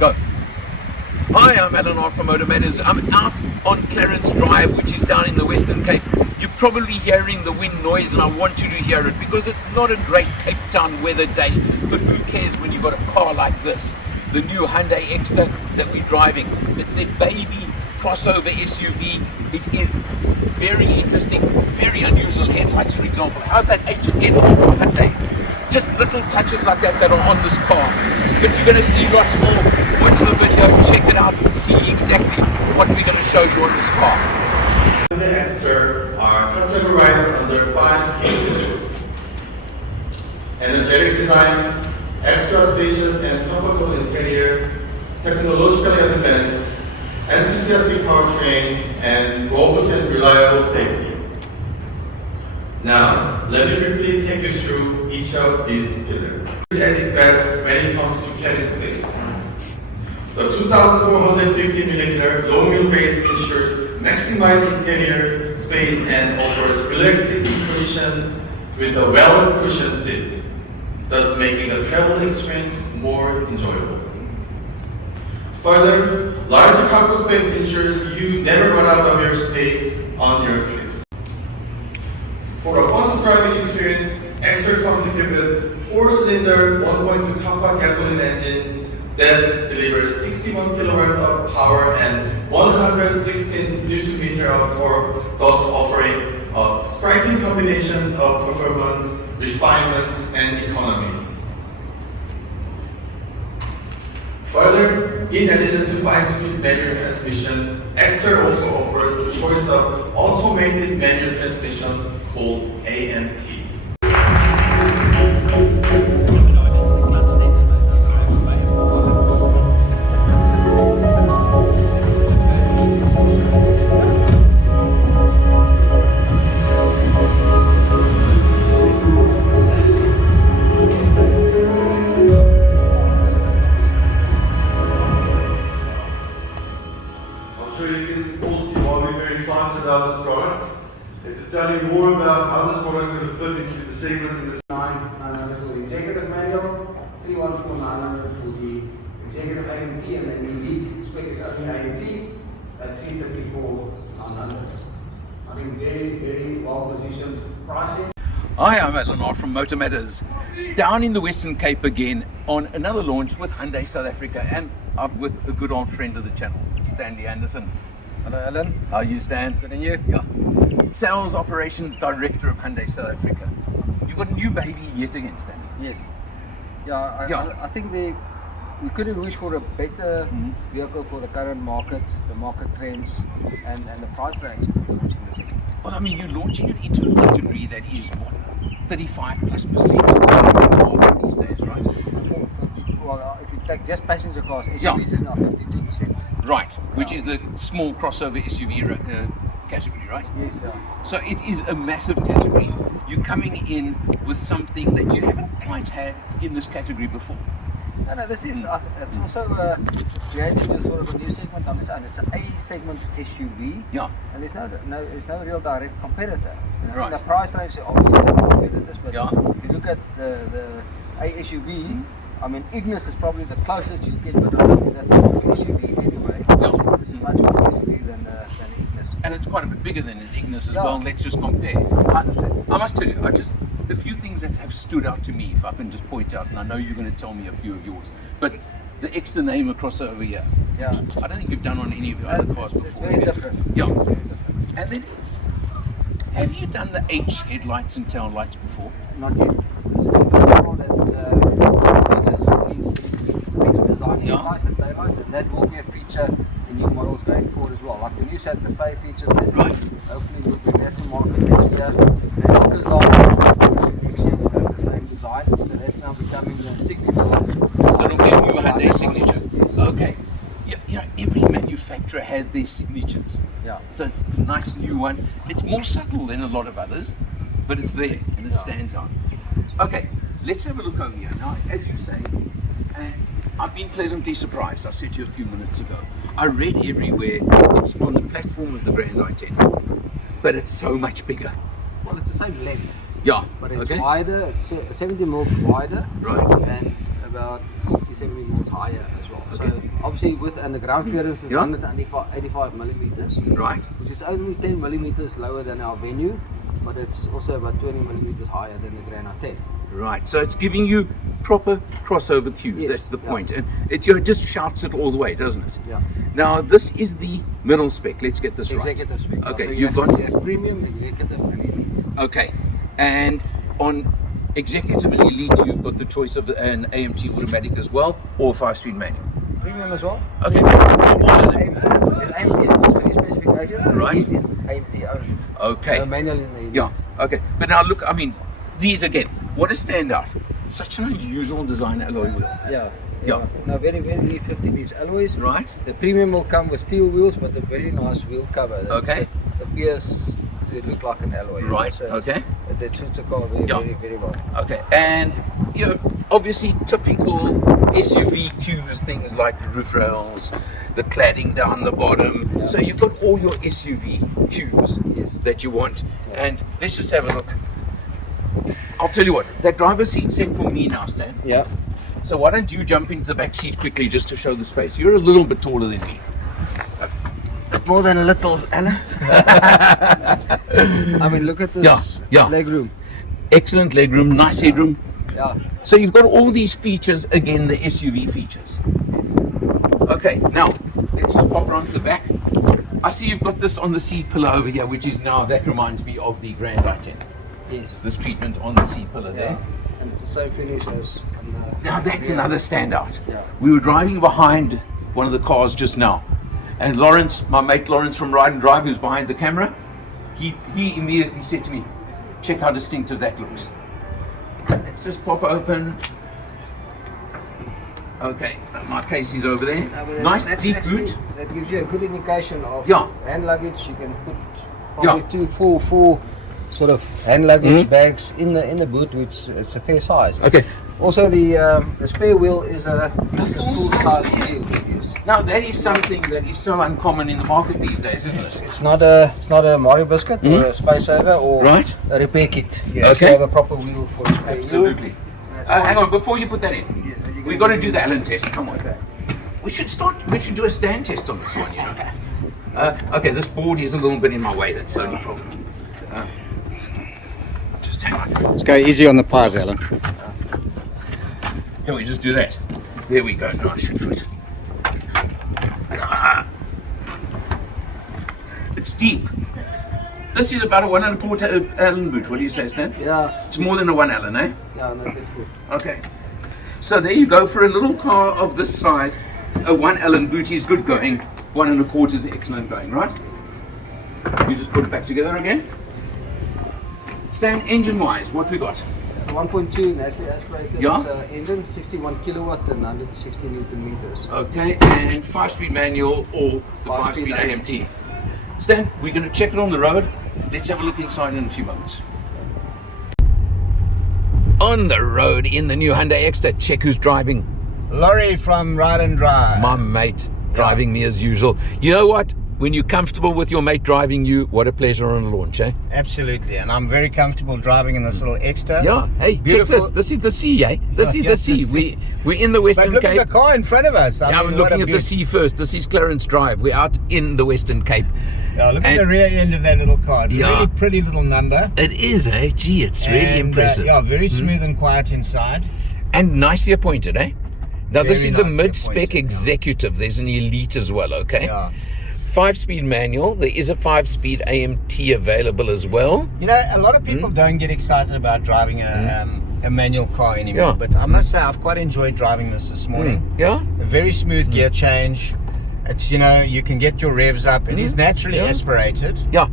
Go. Hi, I'm Alan from MotorMatters. I'm out on Clarence Drive, which is down in the Western Cape. You're probably hearing the wind noise, and I want you to hear it because it's not a great Cape Town weather day. But who cares when you've got a car like this? The new Hyundai Exter that we're driving. It's their baby crossover SUV. It is very interesting, very unusual headlights, for example. How's that H headlight from Hyundai? Just little touches like that are on this car. But you're going to see lots more. Watch the video, check it out, and see exactly what we're going to show you on this car. The Exter are categorized under 5 key pillars: energetic design, extra spacious and comfortable interior, technologically advanced, enthusiastic powertrain, and robust and reliable safety. Now, let me briefly take you through each of these pillars. It's at its best when it comes to cabin space. The 2,450mm low wheelbase ensures maximized interior space and offers relaxed seating position with a well-cushioned seat, thus making the travel experience more enjoyable. Further, large cargo space ensures you never run out of your space on your trips. For a fun driving experience, Exter comes equipped with 4-cylinder 1.2 kappa gasoline engine that delivers 61 kilowatts of power and 116 Nm of torque, thus offering a striking combination of performance, refinement, and economy. Further, in addition to 5-speed manual transmission, Exter also offers the choice of automated manual transmission called AMP. I'm sure you can all see why we're very excited about this product. And to tell you more about how this product is going to fit into the segments in this 900 for the executive manual, 314-900 for the executive AMT, and then the elite spec is only AMT at 334-900. I think very well positioned pricing. Hi, I'm Alan from MotorMatters. Down in the Western Cape again on another launch with Hyundai South Africa, and I'm with a good old friend of the channel, Stanley Anderson. Hello Alan. How are you, Stan? Good, and you? Yeah. Sales Operations Director of Hyundai South Africa. You've got a new baby yet again, Stanley. Yes. I think we couldn't wish for a better vehicle for the current market, the market trends, and the price range that we're launching this in. Well, I mean, you're launching it into a category that is what, 35+% of the market these days, right? Well, if you take just passenger cars, SUVs is now 52%. Right, which is the small crossover SUV category, right? Yes, So it is a massive category. You're coming in with something that you haven't quite had in this category before. No, this is, it's also it's creating a sort of a new segment on its own. It's an A segment SUV. Yeah. And there's no real direct competitor. You know, Right. The price range, obviously some competitors, but Yeah. if you look at the A SUV, I mean, Ignis is probably the closest you get, but I don't think that's a proper SUV anyway. Yeah. This is much more SUV than Ignis. And it's quite a bit bigger than an Ignis as Yeah. well. Let's just compare. 100%. I must tell you, a few things that have stood out to me, if I can just point out, and I know you're going to tell me a few of yours, but the extra name across over here, Yeah. I don't think you've done on any of your other cars It's before. very different. Yeah. Very different. And then, have you done the H headlights and tail lights before? Not yet. This is a model that features these mixed design Yeah. headlights and taillights, and that will be a feature in new models going forward as well. Like the new Santa Fe features that. Right. Hopefully we'll bring that to market next year. The Alcazar next year will have the same design, so that's now becoming the signature. So it'll be a new Hyundai signature. Yes. Okay. Yeah, every manufacturer has their signatures. Yeah. So it's a nice new one. It's more subtle than a lot of others, but it's there and it Yeah. stands out. Okay, let's have a look over here. Now, as you say, and I've been pleasantly surprised, I said to you a few minutes ago. I read everywhere it's on the platform of the Grand i10, but it's so much bigger. Well, it's the same length. Yeah. But it's okay. wider, it's 70 mils wider. Right. And about 60, 70 mils higher as well. Okay. So obviously and the ground clearance is Yeah. 185 millimeters, Right. which is only 10 millimeters lower than our venue, but it's also about 20 millimeters higher than the Grand i10. Right. So it's giving you proper crossover cues. Yes, That's the yeah. point. And it just shouts it all the way, doesn't it? Yeah. Now this is the middle spec. Let's get this Executive spec. right. Okay. So You've you got. have premium, executive, and elite. Okay. And on executive and elite, you've got the choice of an AMT automatic as well, or 5-speed manual. Premium as well. Okay. It's All of them. AMT and all three specifications. Right. Elite is AMT only. Okay. So manual in the elite. Yeah. Okay. But now look, I mean, these again. What a standout! Such an unusual design alloy wheel. Yeah. Yeah. No, very elite 15-inch alloys. Right. The premium will come with steel wheels, but a very nice wheel cover. Okay. It appears to look like an alloy. Right. So Okay. It suits a car very, Yeah. very well. Okay. And you know, obviously typical SUV cues, things like roof rails, the cladding down the bottom. Yeah. So you've got all your SUV cues Yes. that you want. Yeah. And let's just have a look. I'll tell you what. That driver's seat set for me now, Stan. Yeah. So why don't you jump into the back seat quickly just to show the space? You're a little bit taller than me. More than a little, Anna. I mean, look at this Yeah. leg room. Excellent legroom, nice headroom. Yeah. So you've got all these features, again, the SUV features. Yes. Okay, now let's just pop around to the back. I see you've got this on the seat pillar over here, which is now, that reminds me of the Grand i10. Yes. This treatment on the seat pillar there. Yeah. And it's the same finish as on the. Now that's rear. another standout. Yeah. We were driving behind one of the cars just now, and Lawrence, my mate Lawrence from Ride and Drive, who's behind the camera, he immediately said to me, check how distinctive that looks. Let's just pop open. Okay, my case is over there. No, but Nice that's deep actually- boot. That gives you a good indication of Yeah. hand luggage. You can put probably Yeah. 2, 4 sort of hand luggage bags in the boot, which is a fair size. Okay. Also, the spare wheel is a full-size spare. wheel. Yes. Now that is something that is so uncommon in the market these days, isn't it? It's not a Mario biscuit or a space saver or Right. a repair kit. You Okay. actually have a proper wheel for a spare Absolutely. wheel. And it's Hang on, before you put that in, Yeah, you're we've gonna got to do the Allen test. Come on. Okay. We should do a stand test on this one, you know. Okay, this board is a little bit in my way, that's the only problem. Just hang on. Let's go easy on the pies, Alan. Can we just do that? There we go. No, I should fit. Ah. It's deep. This is about a 1 1/4 Allen boot. What do you say, Stan? Yeah. It's more than a 1 Allen, eh? Yeah. No, that's good. Okay. So there you go. For a little car of this size, a 1 Allen boot is good going. 1 1/4 is excellent going, right? You just put it back together again. Stan, engine-wise, what we got? 1.2 naturally aspirated Yeah. engine, 61 kilowatt and 160 Newton meters. Okay, and 5-speed manual or the 5-speed 5-speed AMT. Stan, we're going to check it on the road. Let's have a look inside in a few moments. On the road in the new Hyundai Exter, check who's driving. Laurie from Ride and Drive. My mate driving me as usual. You know what? When you're comfortable with your mate driving you, what a pleasure on a launch, eh? Absolutely, and I'm very comfortable driving in this little Exter. Yeah. Hey, Beautiful. check this. This is the sea, eh? This is the Yes, sea. the sea. We're in the But Western look Cape. at the car in front of us. Yeah, I'm what looking a at the beaut- sea first. This is Clarence Drive. We're out in the Western Cape. Yeah, look at And- the rear end of that little car. It's a Yeah. really pretty little number. It is, eh? Gee, it's really And, impressive. yeah, very smooth and quiet inside. And nicely appointed, eh? Now, this Very is the nicely mid-spec appointed, yeah. executive. There's an elite as well, okay? Yeah. 5-speed manual. There is a 5-speed AMT available as well. You know, a lot of people don't get excited about driving a manual car anymore, Yeah. but I must say I've quite enjoyed driving this morning. Yeah? A very smooth gear change. It's, you know, you can get your revs up. It is naturally Yeah. aspirated. Yeah.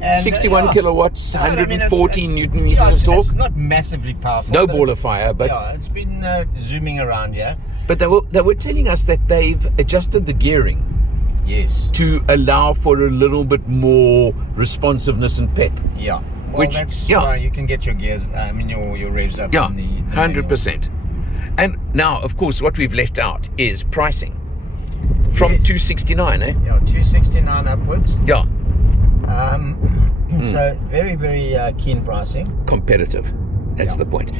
And, 61 yeah. kilowatts, No, I mean, 114 it's- newton meters yeah, of it's torque. not massively powerful. No but ball it's- of fire, but yeah, it's been zooming around, yeah. but they were telling us that they've adjusted the gearing Yes. to allow for a little bit more responsiveness and pep. Yeah. Well, Which- that's yeah. why you can get your gears, your revs up. Yeah, in the 100%. And now, of course, what we've left out is pricing. From Yes. 269, eh? manual. Yeah, 269 upwards. Yeah, So very, very keen pricing. competitive. That's Yeah. the point.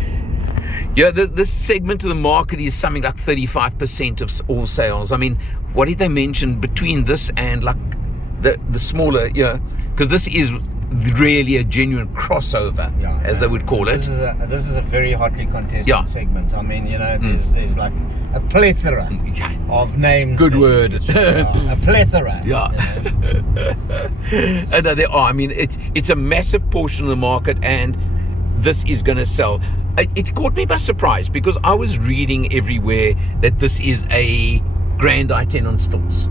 Yeah, this segment of the market is something like 35% of all sales. I mean, what did they mention between this and like the smaller, because this is really a genuine crossover, as they would call it. This is a very hotly contested segment. I mean, there's like a plethora of names. Good word. A plethora. Yeah. And there are. I mean, it's a massive portion of the market, and this is going to sell. It caught me by surprise because I was reading everywhere that this is a Grand i10 on stilts.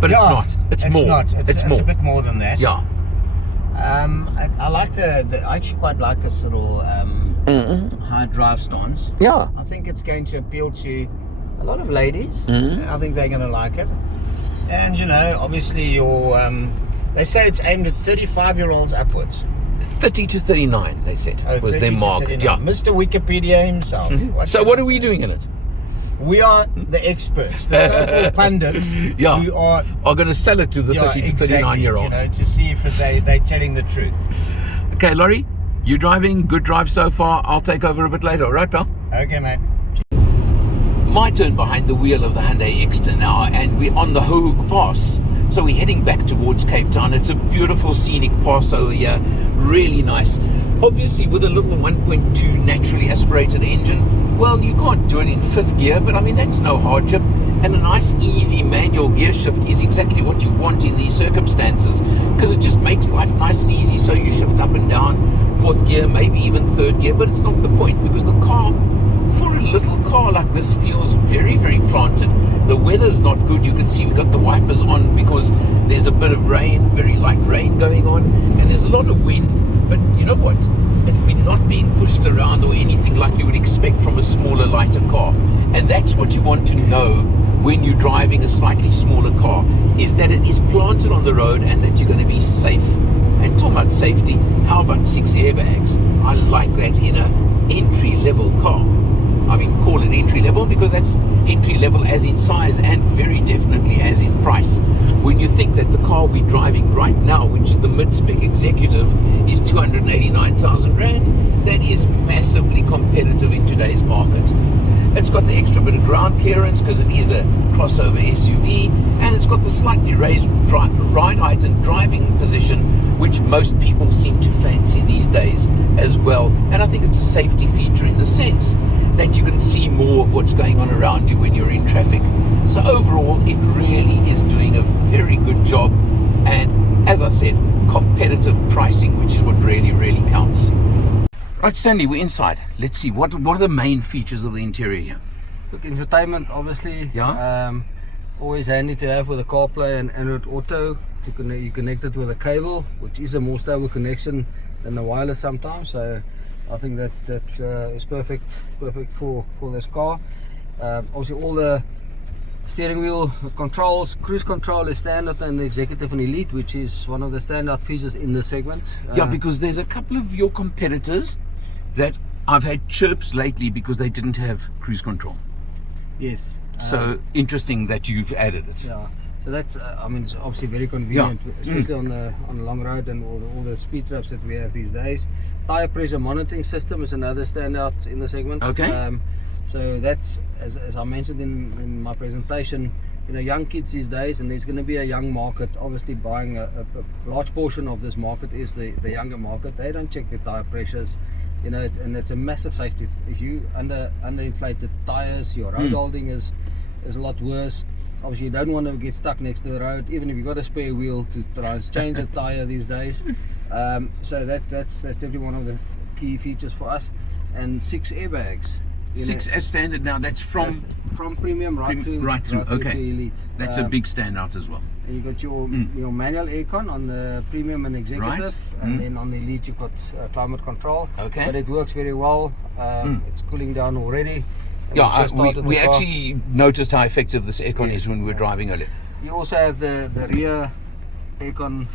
But it's not. It's more. Not. It's more. It's a bit more than that. Yeah. I like I actually quite like this little high drive stance. Yeah. I think it's going to appeal to a lot of ladies. I think they're going to like it. And obviously they say it's aimed at 35-year-olds upwards. 30 to 39, they said, was their market. Yeah. Mr. Wikipedia himself. So what are we doing in it? We are the experts, the so-called pundits, who are going to sell it to the 30 to 39-year-olds. To see if they're telling the truth. Okay, Laurie, you driving? Good drive so far. I'll take over a bit later. All right, pal? Okay, mate. My turn behind the wheel of the Hyundai Exter now, and we're on the Hoek Pass. So we're heading back towards Cape Town. It's a beautiful scenic pass over here. Really nice. Obviously, with a little 1.2 naturally aspirated engine, well, you can't do it in 5th gear, but I mean, that's no hardship. And a nice, easy manual gear shift is exactly what you want in these circumstances, because it just makes life nice and easy. So you shift up and down, 4th gear, maybe even 3rd gear, but it's not the point, because the car, for a little car like this, feels very, very planted. The weather's not good. You can see we've got the wipers on because there's a bit of rain, very light rain going on, and there's a lot of wind. But you know what? We're not being pushed around or anything like you would expect from a smaller, lighter car. And that's what you want to know when you're driving a slightly smaller car, is that it is planted on the road and that you're going to be safe. And talking about safety, how about 6 airbags? I like that in an entry-level car. I mean, call it entry level because that's entry level as in size and very definitely as in price. When you think that the car we're driving right now, which is the mid-spec executive, is 289,000 Rand, that is massively competitive in today's market. It's got the extra bit of ground clearance because it is a crossover SUV, and it's got the slightly raised ride height and driving position, which most people seem to fancy these days as well. And I think it's a safety feature in the sense that you can see more of what's going on around you when you're in traffic. So overall, it really is doing a very good job, and as I said, competitive pricing, which is what really, really counts. Right, Stanley, we're inside. Let's see, what are the main features of the interior here? Look, infotainment, obviously. Yeah. Always handy to have with a CarPlay and Android Auto. You connect it with a cable, which is a more stable connection than the wireless sometimes. So I think that is perfect for this car. Obviously, all the steering wheel controls, cruise control is standard, and the executive and elite, which is one of the standout features in this segment. Yeah, because there's a couple of your competitors that I've had chirps lately because they didn't have cruise control. Yes. So interesting that you've added it. Yeah. So that's, I mean, it's obviously very convenient, especially on the long road and all the speed traps that we have these days. Tire pressure monitoring system is another standout in the segment. Okay. So that's, as I mentioned in my presentation, young kids these days, and there's going to be a young market. Obviously, buying a large portion of this market is the younger market. They don't check their tire pressures, and it's a massive safety. If you underinflated tires, your road holding is a lot worse. Obviously, you don't want to get stuck next to the road, even if you've got a spare wheel to try and change a tire these days. So that's definitely one of the key features for us. And 6 airbags. 6 as standard now. That's from premium right through okay. to elite. That's a big standout as well. And you got your manual aircon on the premium and executive, and then on the elite you've got climate control. Okay. But it works very well. It's cooling down already. Yeah, we actually noticed how effective this aircon is when we were driving earlier. You also have the rear aircon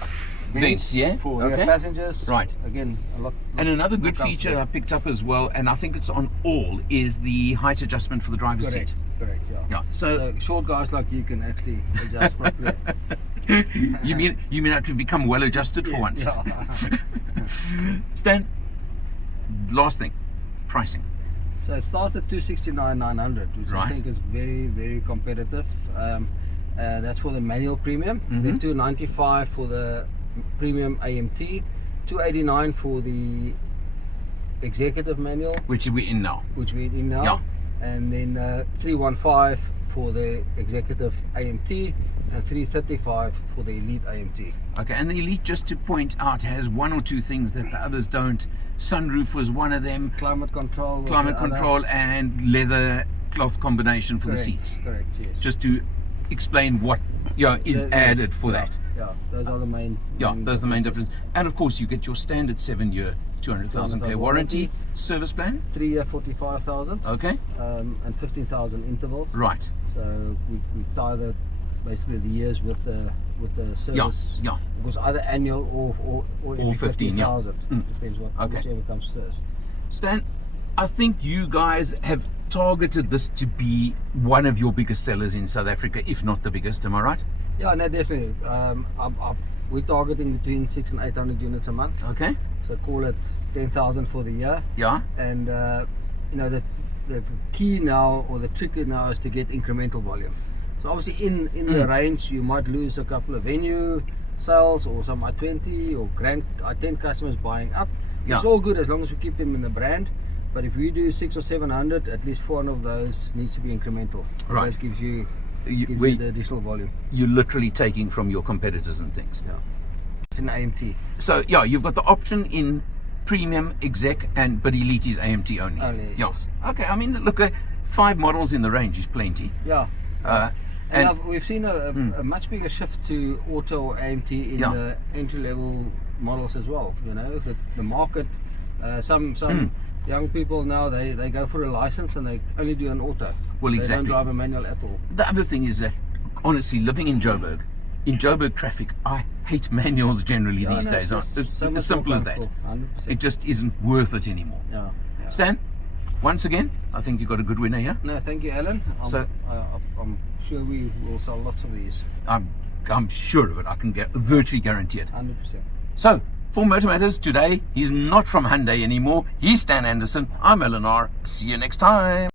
vents for rear passengers. Right. Again, a lot. And another good feature I picked up as well, and I think it's on all, is the height adjustment for the driver's seat. Correct, yeah. Yeah. So short guys like you can actually adjust properly. you mean I can become well adjusted for once? Yeah. Stan, last thing. pricing? So it starts at 269,900, which I Right. think is very, very competitive. That's for the manual premium. Mm-hmm. Then 295 for the premium AMT, 289 for the executive manual, Which we're in now. which we're in now, Yeah. and then 315 for the executive AMT, and 335 for the elite AMT. Okay, and the Elite, just to point out, has one or two things that the others don't. Sunroof was one of them, Climate control. was climate the other. control, and leather cloth combination for Correct, the seats. Correct. Yes. Just to explain what is Those- added for yeah, that. Yeah, those are the main. Yeah, main those are the main differences. difference. And of course, you get your standard 7-year, 200,000 K 200,000 warranty, service plan. 3-year 45,000, Okay, and 15,000 intervals. right. So we tie the basically the years with the service. Yeah. It was either annual or every 15, yeah. 15,000. Depends Okay. whichever comes first. Stan, I think you guys have targeted this to be one of your biggest sellers in South Africa, if not the biggest. Am I right? Yeah, no, definitely. We're targeting between 600 and 800 units a month. Okay. So call it 10,000 for the year. Yeah. And the key now, or the trick now, is to get incremental volume. So obviously in the range you might lose a couple of venue sales or some I-20 or Grand I-10 customers buying up. Yeah. It's all good as long as we keep them in the brand. But if we do 600 or 700, at least 400 of those needs to be incremental. Right. That gives you We- the additional volume. You're literally taking from your competitors and things. Yeah. It's an AMT. So yeah, you've got the option in premium, exec, but elite is AMT only. Only, Yeah. yes. Okay. I mean, look, 5 models in the range is plenty. Yeah. And We've seen a much bigger shift to auto or AMT in Yeah. the entry-level models as well. You know, the market. Some young people now they go for a license and they only do an auto. Well, They exactly. don't drive a manual at all. the other thing is that, honestly, living in Joburg traffic, I hate manuals generally Yeah, these no, days. it's It's so much as simple more as that. comfortable, 100%. It just isn't worth it anymore. Yeah. Stan, once again, I think you've got a good winner here. No, thank you, Alan. So- I'm sure we will sell lots of these. I'm sure of it. I can virtually guarantee it. 100%. So, for MotorMatters today, he's not from Hyundai anymore. He's Stan Anderson. I'm Eleanor. See you next time.